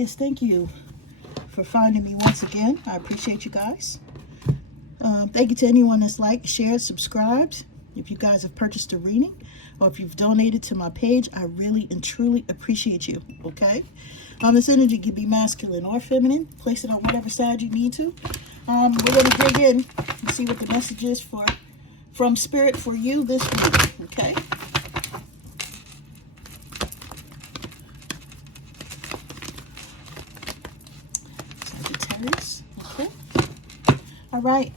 Aquarius, thank you for finding me once again. I appreciate you guys. Thank you to anyone that's liked, shared, subscribed. If you guys have purchased a reading or if you've donated to my page, I really and truly appreciate you, okay? This energy can be masculine or feminine. Place it on whatever side you need to. We're going to dig in and see what the message is from Spirit for you this week, okay? Sagittarius, okay? All right.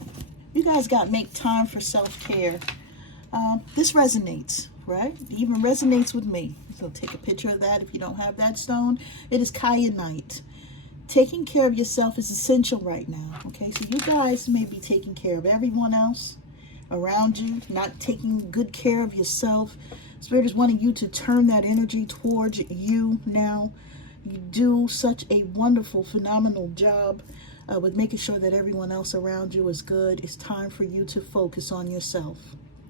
You guys got to make time for self-care. This resonates, right? It even resonates with me. So take a picture of that if you don't have that stone. It is kyanite. Taking care of yourself is essential right now, okay? So you guys may be taking care of everyone else around you, not taking good care of yourself. Spirit is wanting you to turn that energy towards you now. You do such a wonderful, phenomenal job with making sure that everyone else around you is good. It's time for you to focus on yourself,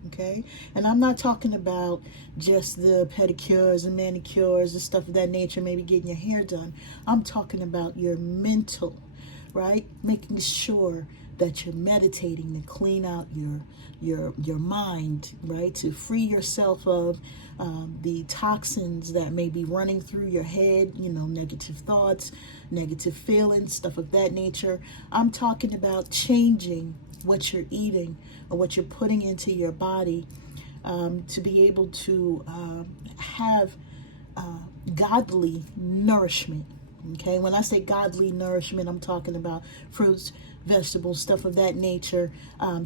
okay? And I'm not talking about just the pedicures and manicures and stuff of that nature, maybe getting your hair done. I'm talking about your mental, right? Making sure that you're meditating to clean out your mind, right? To free yourself of the toxins that may be running through your head, you know, negative thoughts, negative feelings, stuff of that nature. I'm talking about changing what you're eating or what you're putting into your body to be able to have godly nourishment. Okay, when I say godly nourishment, I'm talking about fruits, vegetables, stuff of that nature,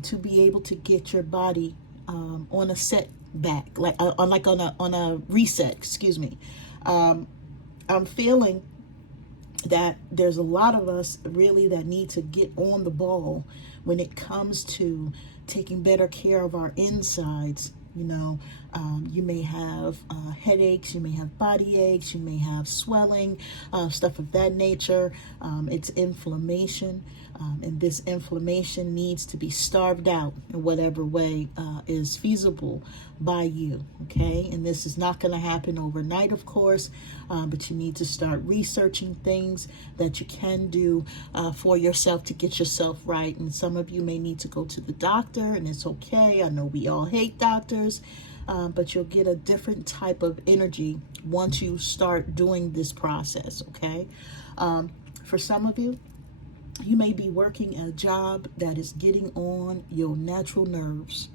to be able to get your body on a setback, like on a reset. Excuse me. I'm feeling that there's a lot of us really that need to get on the ball when it comes to taking better care of our insides. You know, you may have headaches, you may have body aches, you may have swelling, stuff of that nature. It's inflammation, and this inflammation needs to be starved out in whatever way is feasible by you, okay? And this is not going to happen overnight, of course, but you need to start researching things that you can do for yourself to get yourself right. And some of you may need to go to the doctor, and it's okay. I know we all hate doctors, but you'll get a different type of energy once you start doing this process, okay? For some of you, you may be working a job that is getting on your natural nerves.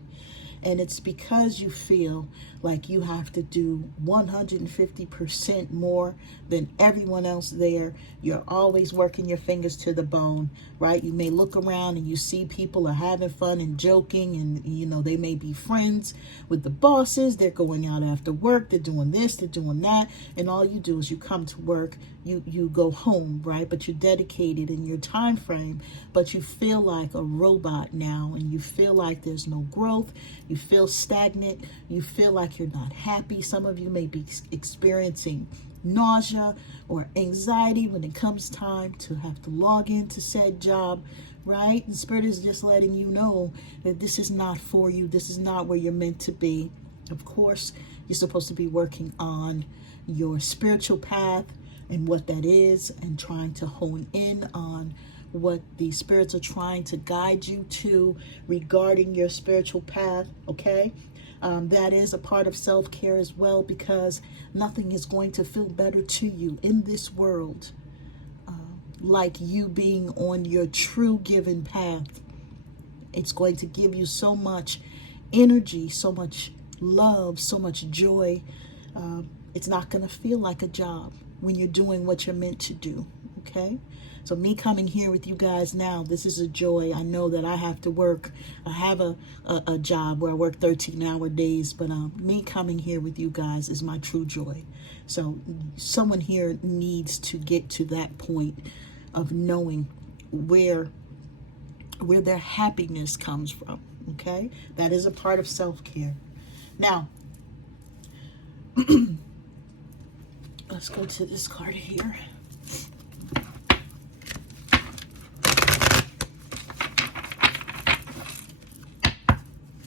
And it's because you feel like you have to do 150% more than everyone else there. You're always working your fingers to the bone, right? You may look around and you see people are having fun and joking, and, you know, they may be friends with the bosses. They're going out after work. They're doing this, they're doing that. And all you do is you come to work, you go home, right? But you're dedicated in your time frame, but you feel like a robot now, and you feel like there's no growth. You feel stagnant. You feel like you're not happy. Some of you may be experiencing nausea or anxiety when it comes time to have to log into said job, right? And Spirit is just letting you know that this is not for you. This is not where you're meant to be. Of course, you're supposed to be working on your spiritual path and what that is, and trying to hone in on what the spirits are trying to guide you to regarding your spiritual path, okay? That is a part of self-care as well, because nothing is going to feel better to you in this world like you being on your true given path. It's going to give you so much energy, so much love, so much joy. It's not going to feel like a job when you're doing what you're meant to do, okay? So me coming here with you guys now, this is a joy. I know that I have to work. I have a job where I work 13-hour days, but me coming here with you guys is my true joy. So someone here needs to get to that point of knowing where their happiness comes from, okay? That is a part of self-care. Now, let's go to this card here.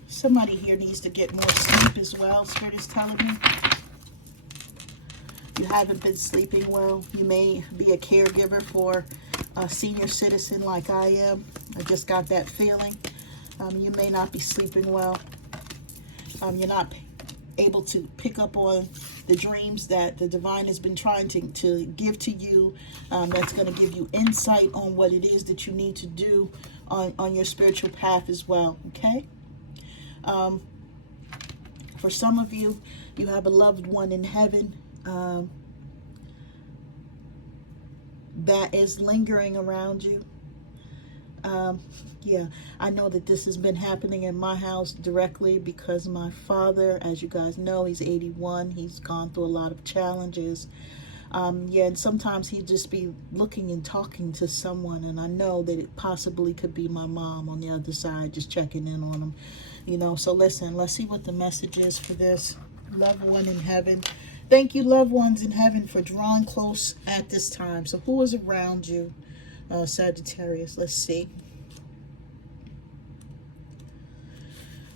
Somebody here needs to get more sleep as well, Spirit is telling me. You haven't been sleeping well. You may be a caregiver for a senior citizen like I am. I just got that feeling. You may not be sleeping well. You're not able to pick up on the dreams that the divine has been trying to give to you. That's going to give you insight on what it is that you need to do on your spiritual path as well. Okay? For some of you, you have a loved one in heaven that is lingering around you. Yeah, I know that this has been happening in my house directly because my father, as you guys know, he's 81. He's gone through a lot of challenges. Yeah, and sometimes he'd just be looking and talking to someone, and I know that it possibly could be my mom on the other side just checking in on him. You know, so listen, let's see what the message is for this loved one in heaven. Thank you, loved ones in heaven, for drawing close at this time. So who is around you, Sagittarius? Let's see.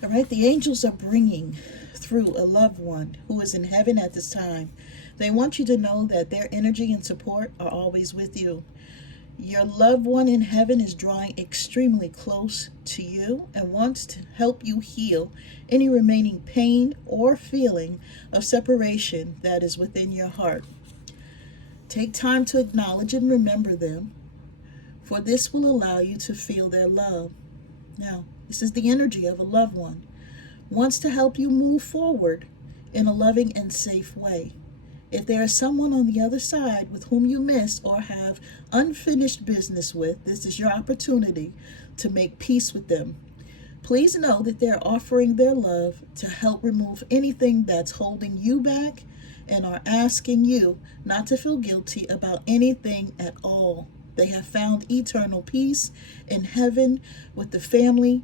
All right, the angels are bringing through a loved one who is in heaven at this time. They want you to know that their energy and support are always with you. Your loved one in heaven is drawing extremely close to you and wants to help you heal any remaining pain or feeling of separation that is within your heart. Take time to acknowledge and remember them, for this will allow you to feel their love. Now, this is the energy of a loved one. Wants to help you move forward in a loving and safe way. If there is someone on the other side with whom you miss or have unfinished business with, this is your opportunity to make peace with them. Please know that they're offering their love to help remove anything that's holding you back and are asking you not to feel guilty about anything at all. They have found eternal peace in heaven with the family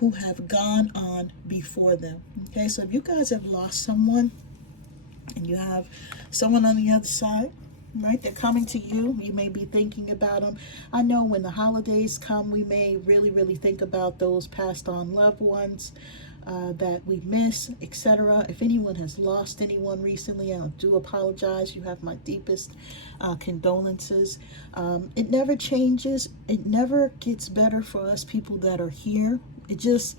who have gone on before them. Okay, so if you guys have lost someone and you have someone on the other side, right, they're coming to you. You may be thinking about them. I know when the holidays come, we may really think about those passed on loved ones that we miss, etc. If anyone has lost anyone recently, I do apologize. You have my deepest condolences. It never changes. It never gets better for us people that are here. It just,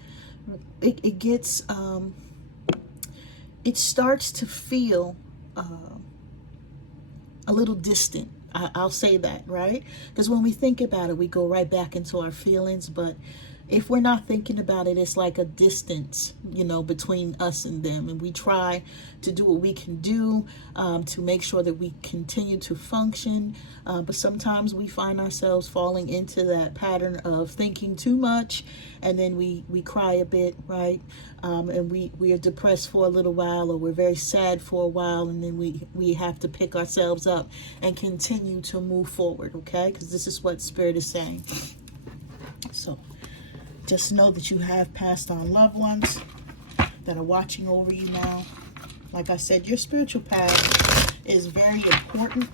it gets, it starts to feel a little distant. I'll say that, right? Because when we think about it, we go right back into our feelings. But if we're not thinking about it, it's like a distance, you know, between us and them. And we try to do what we can do to make sure that we continue to function. But sometimes we find ourselves falling into that pattern of thinking too much. And then we cry a bit, right? And we are depressed for a little while, or we're very sad for a while. And then we have to pick ourselves up and continue to move forward, okay? Because this is what Spirit is saying. So just know that you have passed on loved ones that are watching over you now. Like I said, your spiritual path is very important,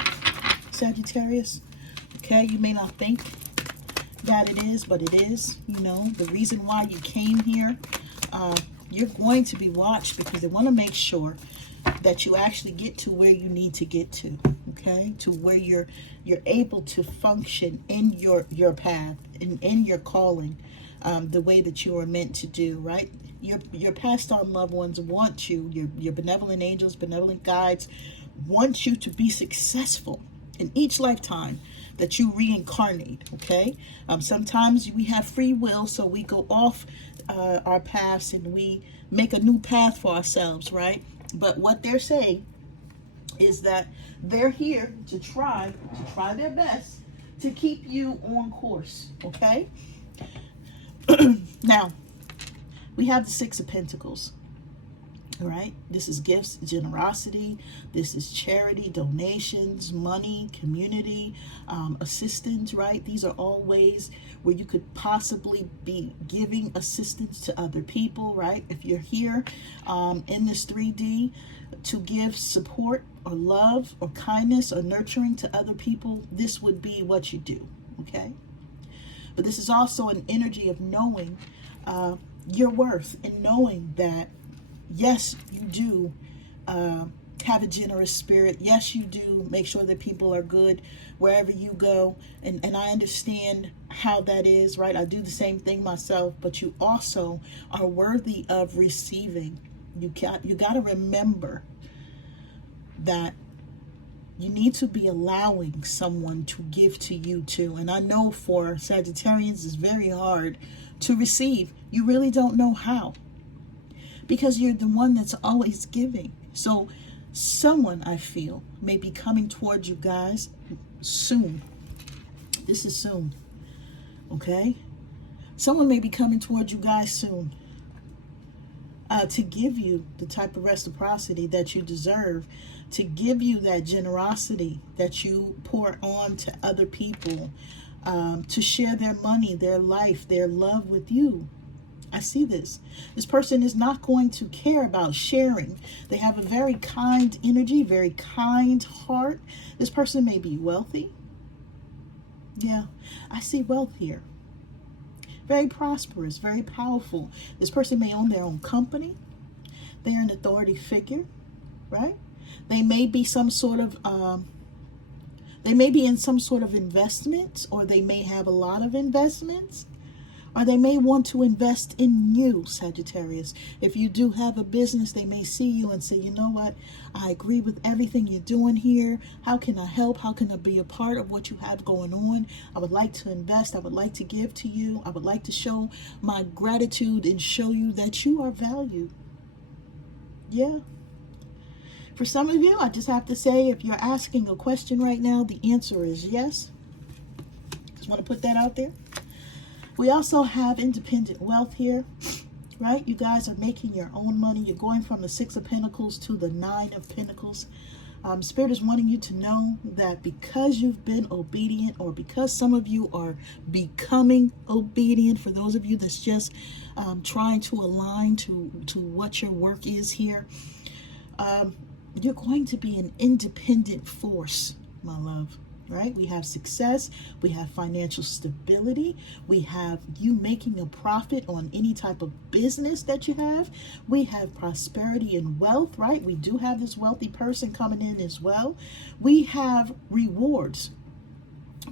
Sagittarius. Okay, you may not think that it is, but it is. You know, the reason why you came here, you're going to be watched because they want to make sure that you actually get to where you need to get to, okay? To where you're able to function in your path, in your calling, the way that you are meant to do, right? Your passed on loved ones want you, your benevolent angels, benevolent guides want you to be successful in each lifetime that you reincarnate, okay? Sometimes we have free will, so we go off our paths and we make a new path for ourselves, right? But what they're saying is that they're here to try their best to keep you on course, okay? Now, we have the Six of Pentacles, all right? This is gifts, generosity. This is charity, donations, money, community, assistance, right? These are all ways where you could possibly be giving assistance to other people, right? If you're here in this 3D to give support or love or kindness or nurturing to other people, this would be what you do, okay? But this is also an energy of knowing your worth and knowing that, yes, you do have a generous spirit. Yes, you do. Make sure that people are good wherever you go. And I understand how that is, right? I do the same thing myself, but you also are worthy of receiving. You got to remember that you need to be allowing someone to give to you too. And I know for Sagittarians it's very hard to receive. You really don't know how, because you're the one that's always giving. So someone, I feel, may be coming towards you guys soon. This is soon. Okay? Someone may be coming towards you guys soon to give you the type of reciprocity that you deserve, to give you that generosity that you pour on to other people, to share their money, their life, their love with you. I see this. This person is not going to care about sharing. They have a very kind energy, very kind heart. This person may be wealthy. Yeah, I see wealth here. Very prosperous, very powerful. This person may own their own company. They're an authority figure, right? They may be some sort of, they may be in some sort of investment, or they may have a lot of investments, or they may want to invest in you, Sagittarius. If you do have a business, they may see you and say, you know what? I agree with everything you're doing here. How can I help? How can I be a part of what you have going on? I would like to invest. I would like to give to you. I would like to show my gratitude and show you that you are valued. Yeah. For some of you, I just have to say, if you're asking a question right now, the answer is yes. Just want to put that out there. We also have independent wealth here, right? You guys are making your own money. You're going from the 6 of Pentacles to the 9 of Pentacles. Spirit is wanting you to know that because you've been obedient, or because some of you are becoming obedient, for those of you that's just trying to align to what your work is here, you're going to be an independent force, my love. Right? We have success, we have financial stability, we have you making a profit on any type of business that you have, we have prosperity and wealth, right? We do have this wealthy person coming in as well. We have rewards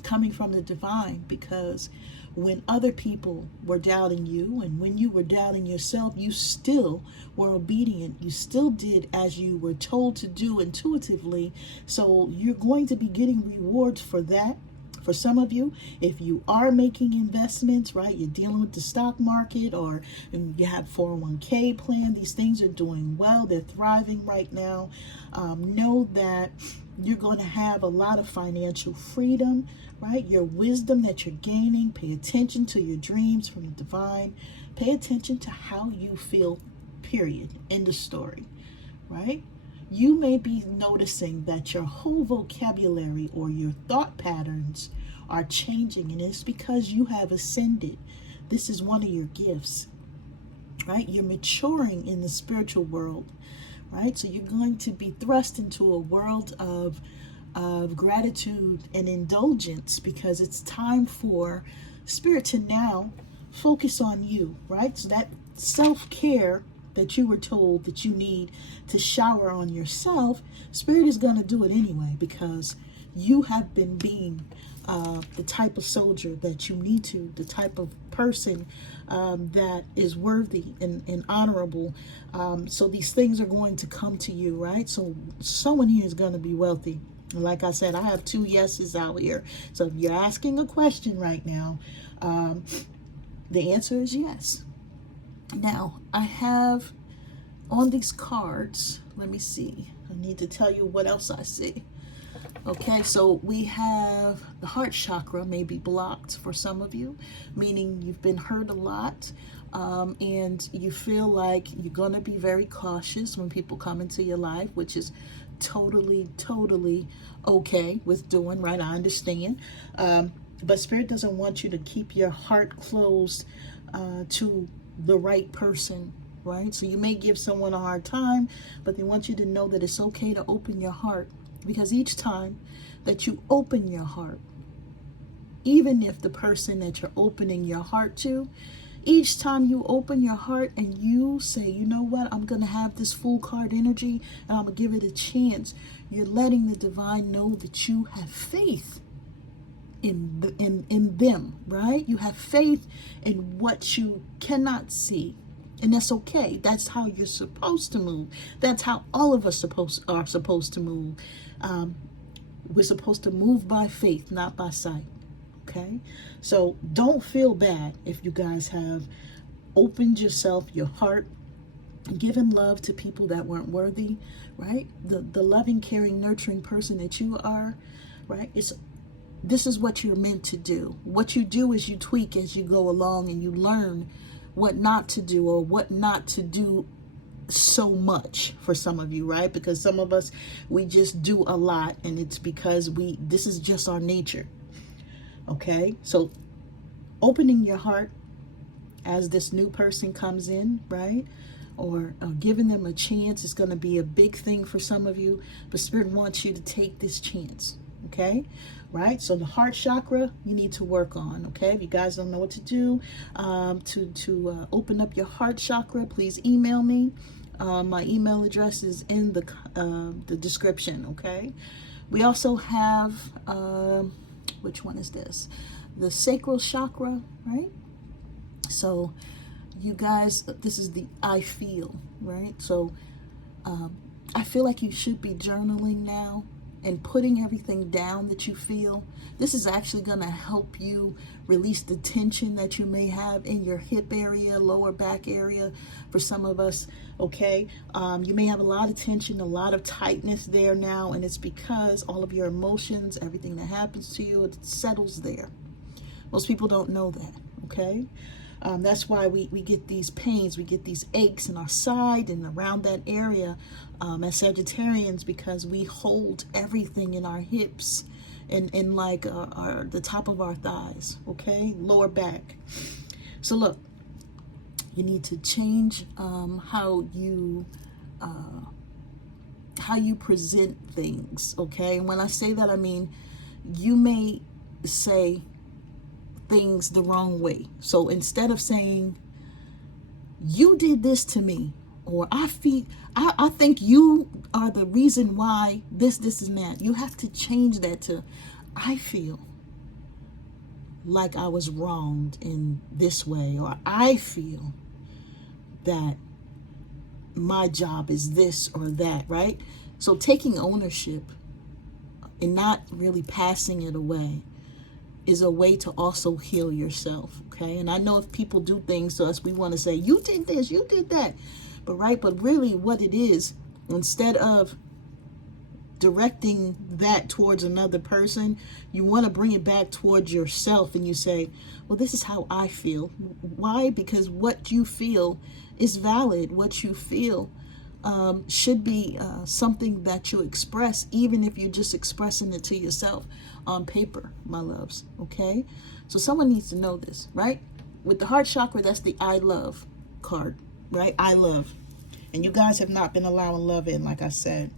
coming from the divine, because when other people were doubting you, and when you were doubting yourself, you still were obedient. You still did as you were told to do intuitively. So you're going to be getting rewards for that. For some of you, if you are making investments, right, you're dealing with the stock market, or you have 401k plan, these things are doing well. They're thriving right now. Know that you're going to have a lot of financial freedom, right? Your wisdom that you're gaining. Pay attention to your dreams from the divine. Pay attention to how you feel, period. End of story, right? You may be noticing that your whole vocabulary or your thought patterns are changing, and it's because you have ascended. This is one of your gifts, right? You're maturing in the spiritual world, right? So you're going to be thrust into a world of gratitude and indulgence, because it's time for Spirit to now focus on you, right? So that self-care that you were told that you need to shower on yourself, Spirit is going to do it anyway, because you have been being the type of soldier that you need to, the type of person that is worthy and honorable. So these things are going to come to you, right? So someone here is going to be wealthy. Like I said, I have 2 yeses out here. So if you're asking a question right now, the answer is yes. Now, I have on these cards, let me see. I need to tell you what else I see. Okay, so we have the heart chakra may be blocked for some of you, meaning you've been hurt a lot, and you feel like you're going to be very cautious when people come into your life, which is totally okay with doing, right? I understand. But Spirit doesn't want you to keep your heart closed to the right person, right? So you may give someone a hard time, but they want you to know that it's okay to open your heart, because each time that you open your heart, even if the person that you're opening your heart to Each time you open your heart and you say, you know what, I'm going to have this full card energy and I'm going to give it a chance, you're letting the divine know that you have faith in them, right? You have faith in what you cannot see. And that's okay. That's how you're supposed to move. That's how all of us are supposed to move. We're supposed to move by faith, not by sight. Okay? So don't feel bad if you guys have opened yourself, your heart, given love to people that weren't worthy, right? The loving, caring, nurturing person that you are, right? This is what you're meant to do. What you do is you tweak as you go along and you learn what not to do or what not to do so much for some of you, right? Because some of us, we just do a lot, and it's because this is just our nature. Okay? So opening your heart as this new person comes in, right? Or giving them a chance is going to be a big thing for some of you, but Spirit wants you to take this chance. Okay, right? So the heart chakra you need to work on. Okay, if you guys don't know what to do to open up your heart chakra, please email me. My email address is in the description. Okay, we also have which one is this? The sacral chakra, right? So you guys, this is the I feel, right? So I feel like you should be journaling now and putting everything down that you feel. This is actually going to help you release the tension that you may have in your hip area, lower back area for some of us, okay? You may have a lot of tension, a lot of tightness there now, and it's because all of your emotions, everything that happens to you, it settles there. Most people don't know that, okay? That's why we get these pains, we get these aches in our side and around that area as Sagittarians, because we hold everything in our hips and like the top of our thighs, okay? Lower back. So look, you need to change how you present things, okay? And when I say that, I mean you may say things the wrong way. So instead of saying you did this to me, or I think you are the reason why this and that, you have to change that to I feel like I was wronged in this way, or I feel that my job is this or that, right? So taking ownership and not really passing it away is a way to also heal yourself, okay? And I know if people do things to us, we want to say, you did this, you did that. But really what it is, instead of directing that towards another person, you want to bring it back towards yourself, and you say, well, this is how I feel. Why? Because what you feel is valid. What you feel should be something that you express, even if you're just expressing it to yourself on paper, my loves, okay? So someone needs to know this, right? With the heart chakra, that's the I love card, right? I love. And you guys have not been allowing love in, like I said.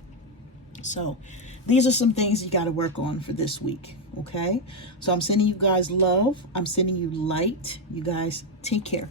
So these are some things you got to work on for this week, okay? So I'm sending you guys love. I'm sending you light. You guys take care.